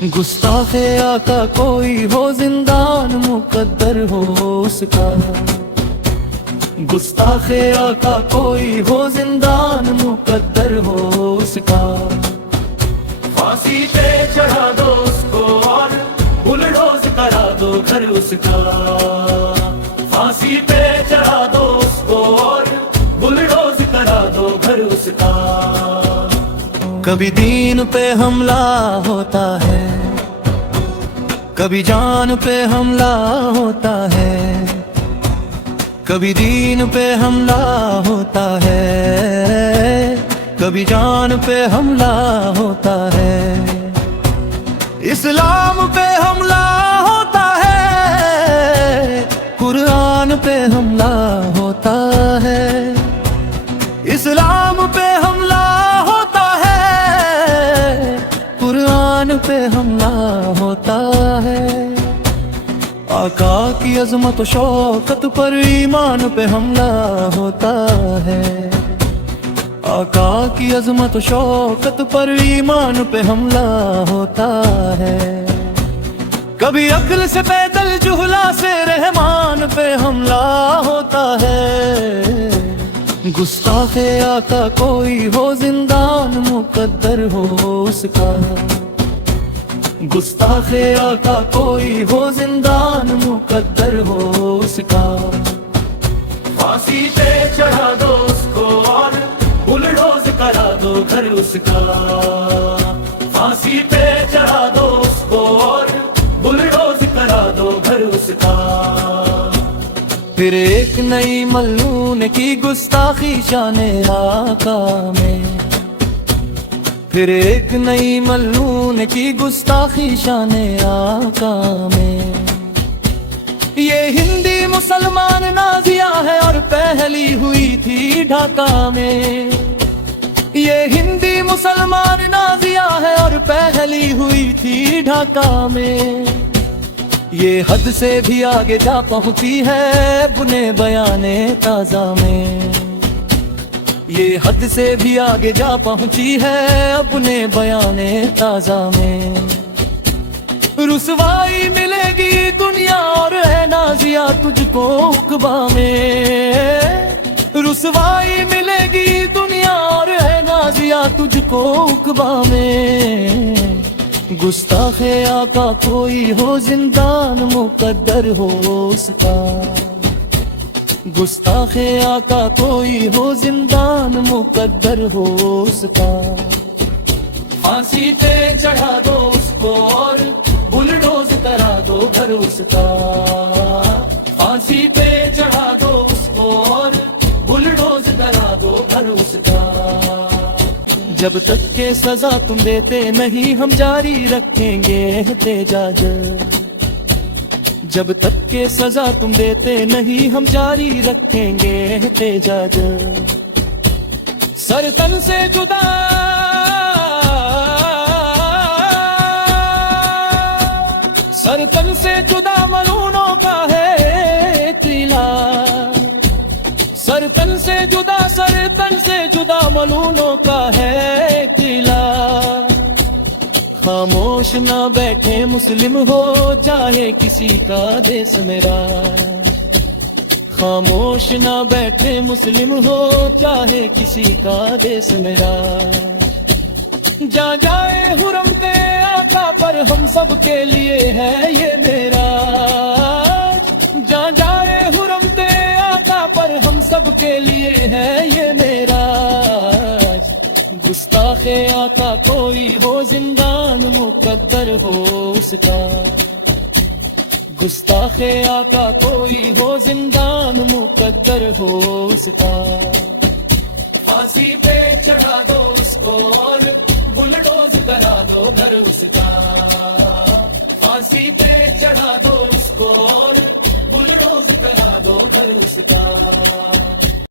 گستاخ آقا کوئی ہو زندان مقدر ہو اس کا، گستاخ آقا کوئی ہو زندان مقدر ہو اس کا، پھانسی پہ چڑھا دو اس کو اور بلڈوز کرا دو گھر اس کا، پھانسی پہ چڑھا دو اس کو اور بلڈوز کرا دو گھر اس کا۔ کبھی دین پہ حملہ ہوتا ہے، کبھی جان پہ حملہ ہوتا ہے، کبھی دین پہ حملہ ہوتا ہے، کبھی جان پہ حملہ ہوتا ہے، اسلام پہ حملہ ہوتا ہے، قرآن پہ حملہ ہوتا ہے، اسلام پہ حملہ ہوتا ہے، قرآن پہ حملہ ہوتا ہے، آقا کی عظمت و شوکت پر ایمان پہ حملہ ہوتا ہے، آقا کی عظمت و شوکت پر ایمان پہ حملہ ہوتا ہے، کبھی عقل سے پیدل جہلا سے رحمان پہ حملہ ہوتا ہے، گستاخ آقا کوئی ہو زندان مقدر ہو اس کا، گستاخ آقا کوئی ہو زندان مقدر ہو اس کا، پھانسی پہ چڑھا دو اس کو اور بلڈوز کرا دو گھر اس کا، پھانسی پہ چڑھا دو اس کو اور بلڈوز کرا دو گھر اس کا۔ پھر ایک نئی ملعون کی گستاخی شان آقا میں، پھر ایک نئی ملعون کی گستاخی شان آقا میں، یہ ہندی مسلمان نازیہ ہے اور پہلی ہوئی تھی ڈھاکہ میں، یہ ہندی مسلمان نازیہ ہے اور پہلی ہوئی تھی ڈھاکہ میں، یہ حد سے بھی آگے جا پہنچی ہے بنے بیان تازہ میں، یہ حد سے بھی آگے جا پہنچی ہے اپنے بیان تازہ میں، رسوائی ملے گی دنیا اور ہے نازیہ تجھ کو عقبہ میں، رسوائی ملے گی دنیا اور ہے نازیہ تجھ کو عقبہ میں، گستاخ آقا کوئی ہو زندان مقدر ہو اس کا، گستاخ آقا کوئی ہو زندان مقدر ہو اس کا، پھانسی پہ چڑھا دو اس کو اور بلڈوز کرا دو گھر اس کا، پھانسی پہ چڑھا دو اس کو اور بلڈوز کرا دو گھر اس کا، جب تک کہ سزا تم دیتے نہیں ہم جاری رکھیں گے احتجاج، جب تک کہ سزا تم دیتے نہیں ہم جاری رکھیں گے احتجاج، سر تن سے جدا سر تن سے جدا ملعونوں کا ہے علاج، سر تن سے جدا ملعونوں کا ہے علاج، خاموش نہ بیٹھے مسلم ہو چاہے کسی کا دیس میرا، خاموش نہ بیٹھے مسلم ہو چاہے کسی کا دیس میرا، جا جائے حرم کے آقا پر ہم سب کے لیے ہے یہ میرا، جا جائے حرم کے آقا پر ہم سب کے لیے ہے یہ میرا، گستاخ آقا کوئی ہو زندان مقدر ہو اس کا، گستاخ آقا کوئی ہو زندان مقدر ہو اس کا، پھانسی پہ چڑھا دو اس کو اور بلڈوز کرا دو گھر اس کا، پھانسی پہ چڑھا دو